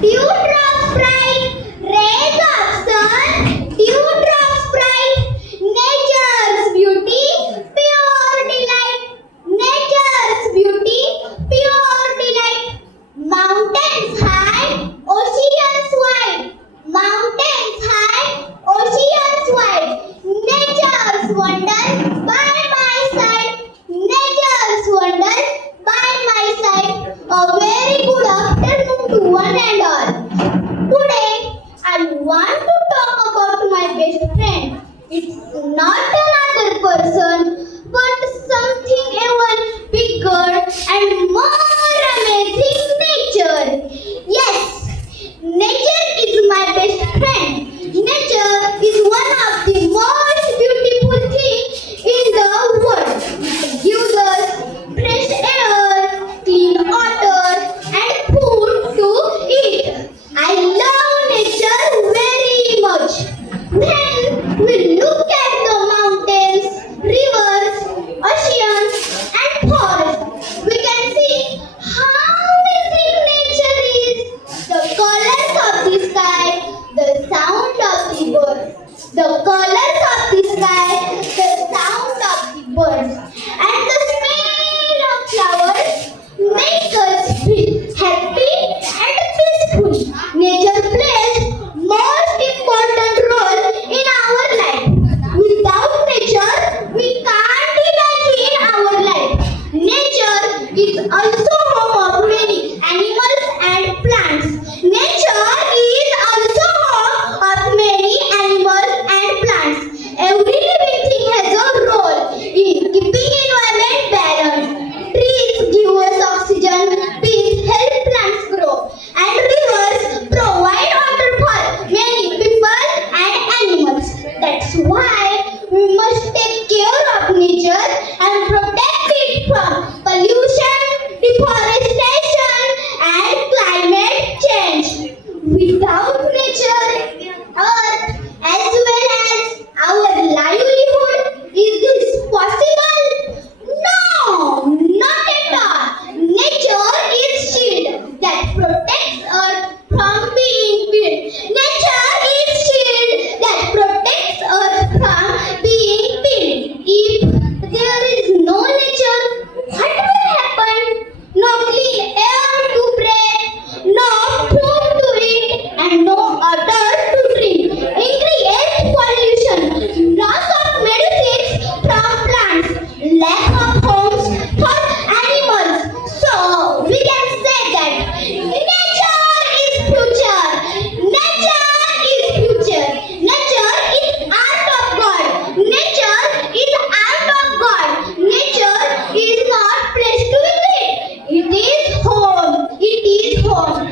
Dewdrops bright, rays of sun, dewdrops bright, nature's beauty, pure delight. Nature's beauty, pure delight. Mountains high, oceans wide. Mountains high, oceans wide. Nature's wonder by my side. Nature's wonder by my side. A very good afternoon to one and all. Today, I want to talk about my best friend. It's not another person, but something even bigger and more amazing, nature. Yes, nature is my best friend. Nature is one of the most beautiful things in the world. It gives us fresh air, clean water, and food to eat. I love nature very much. When we look at the mountains, rivers, oceans, and forests, we can see how amazing nature is. The colors of the sky, the sound of the birds. The colors of the sky, the sound of the birds, and the smell of flowers make us feel happy and peaceful. Nature plays most important role in our life. Without nature, we can't imagine our life. Nature is also home of many animals and plants. Nature is also home of many animals and plants. Every living thing has a role in keeping environment balanced. Trees give us oxygen, trees help plants grow, and rivers provide water for many people and animals. That's why we must take care of nature and protect it from pollution, deforestation, and climate change. Without nature, Earth as well as our livelihood, is this possible? No, not at all. Nature is shield that protects Earth from being killed. Nature is shield that protects Earth from being killed. If there is no nature, what will happen? No clean air to breathe, no food to eat, and no water to drink. Increased pollution, loss of medicines from plants, lack of homes for animals. So we can say that nature is future. Nature is future. Nature is art of God. Nature is art of God. Nature is not place to visit. It is home. It is home.